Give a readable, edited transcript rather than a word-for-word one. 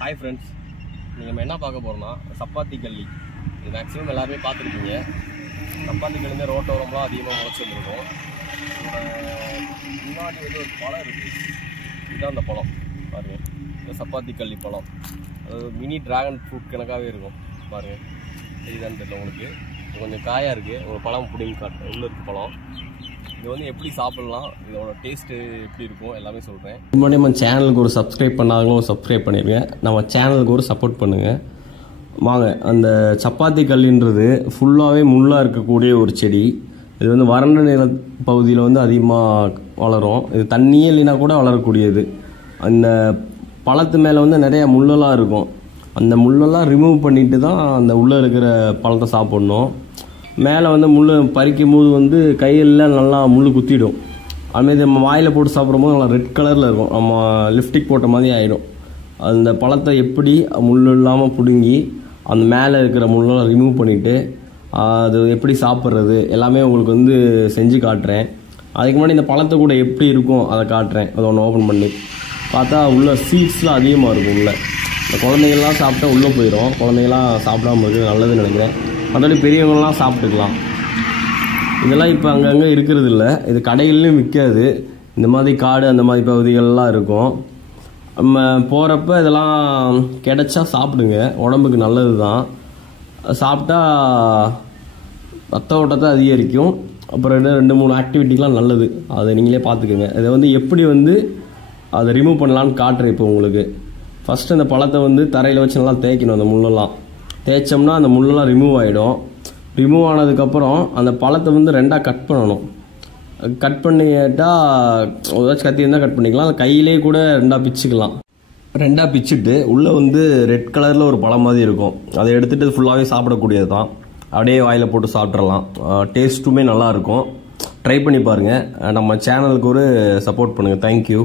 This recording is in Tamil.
Hi friends, நீங்கள் என்ன பார்க்க போகிறோம்னா சப்பாத்தி கல்லி. இது மேக்ஸிமம் எல்லாருமே பார்த்துருக்கீங்க. சப்பாத்தி கல்லிருந்து ரோட்டோரம்லாம் அதிகமாக முளைச்சி வந்துருக்கும். முன்னாடி வந்து ஒரு பழம் இருக்குது. இதுதான் அந்த பழம் பாருங்கள். இந்த சப்பாத்தி கல்லி பழம் அது மினி ட்ராகன் ஃப்ரூட் கணக்காகவே இருக்கும் பாருங்கள். இதுதான் தெரியல உங்களுக்கு. கொஞ்சம் காயாக இருக்குது. ஒரு பழம் பிடிங்கி காட்டுறேன். உள்ளே இருக்குது பழம். இது வந்து எப்படி சாப்பிட்லாம், இதோட டேஸ்ட்டு எப்படி இருக்கும் எல்லாமே சொல்கிறேன். முன்னாடி நம்ம சேனலுக்கு ஒரு சப்ஸ்கிரைப் பண்ணாதவங்களும் சப்ஸ்கிரைப் பண்ணிடுங்க. நம்ம சேனலுக்கு ஒரு சப்போர்ட் பண்ணுங்கள். வாங்க, அந்த சப்பாத்தி கல்லின்றது ஃபுல்லாகவே முள்ளாக இருக்கக்கூடிய ஒரு செடி. இது வந்து வறண்ட நில பகுதியில் வந்து அதிகமாக வளரும். இது தண்ணியே இல்லைனா கூட வளரக்கூடியது. அந்த பழத்து மேலே வந்து நிறையா முள்ளெல்லாம் இருக்கும். அந்த முள்ளெல்லாம் ரிமூவ் பண்ணிட்டு தான் அந்த உள்ளே இருக்கிற பழத்தை சாப்பிட்ணும். மேலே வந்து முள் பறிக்கும் போது வந்து கையெல்லாம் நல்லா முள் குத்திடும். அதுமாரி நம்ம வாயில் போட்டு சாப்பிடும்போது நல்லா ரெட் கலரில் இருக்கும். நம்ம லிப்ஸ்டிக் போட்ட மாதிரி ஆகிடும். அந்த பழத்தை எப்படி முள் இல்லாமல் பிடுங்கி அந்த மேலே இருக்கிற முள்ளெல்லாம் ரிமூவ் பண்ணிவிட்டு அது எப்படி சாப்பிட்றது எல்லாமே உங்களுக்கு வந்து செஞ்சு காட்டுறேன். அதுக்கு முன்னாடி இந்த பழத்தை கூட எப்படி இருக்கும் அதை காட்டுறேன். அதை ஒன்று ஓப்பன் பண்ணி பார்த்தா உள்ள சீட்ஸ்லாம் அதிகமாக இருக்கும். உள்ள இந்த குழந்தைங்கள்லாம் சாப்பிட்டா உள்ளே போயிடும். குழந்தைங்களாம் சாப்பிடாம இருக்குது நல்லதுன்னு நினைக்கிறேன். அதோட பெரியவங்களாம் சாப்பிட்டுக்கலாம். இதெல்லாம் இப்போ அங்கங்கே இருக்கிறது இல்லை. இது கடைகள்லையும் விற்காது. இந்த மாதிரி காடு அந்த மாதிரி பகுதிகள்லாம் இருக்கும். நம்ம போகிறப்ப இதெல்லாம் கிடைச்சா சாப்பிடுங்க. உடம்புக்கு நல்லது தான். சாப்பிட்டா ரத்த ஓட்டத்தை அதிகரிக்கும். அப்புறம் 2-3 ஆக்டிவிட்டிக்கெலாம் நல்லது. அதை நீங்களே பார்த்துக்கோங்க. இதை வந்து எப்படி வந்து அதை ரிமூவ் பண்ணலான்னு காட்டுறேன் இப்போ உங்களுக்கு. ஃபஸ்ட்டு அந்த பழத்தை வந்து தரையில் வச்சு நல்லா தேய்க்கணும். அந்த முள்ளெல்லாம் தேய்ச்சோம்னா அந்த முள்ளெல்லாம் ரிமூவ் ஆகிடும். ரிமூவ் ஆனதுக்கப்புறம் அந்த பழத்தை வந்து 2ஆக கட் பண்ணணும். கட் பண்ணிட்டா ஏதாச்சும் கத்தி இருந்தால் கட் பண்ணிக்கலாம். அந்த கையிலே கூட 2ஆக பிச்சுக்கலாம். 2ஆக பிச்சுட்டு உள்ளே வந்து ரெட் கலரில் ஒரு பழம் மாதிரி இருக்கும். அதை எடுத்துகிட்டு ஃபுல்லாகவே சாப்பிடக்கூடியது தான். அப்படியே வாயில் போட்டு சாப்பிட்றலாம். டேஸ்ட்டுமே நல்லாயிருக்கும். ட்ரை பண்ணி பாருங்கள். நம்ம சேனலுக்கு ஒரு சப்போர்ட் பண்ணுங்கள். தேங்க்யூ.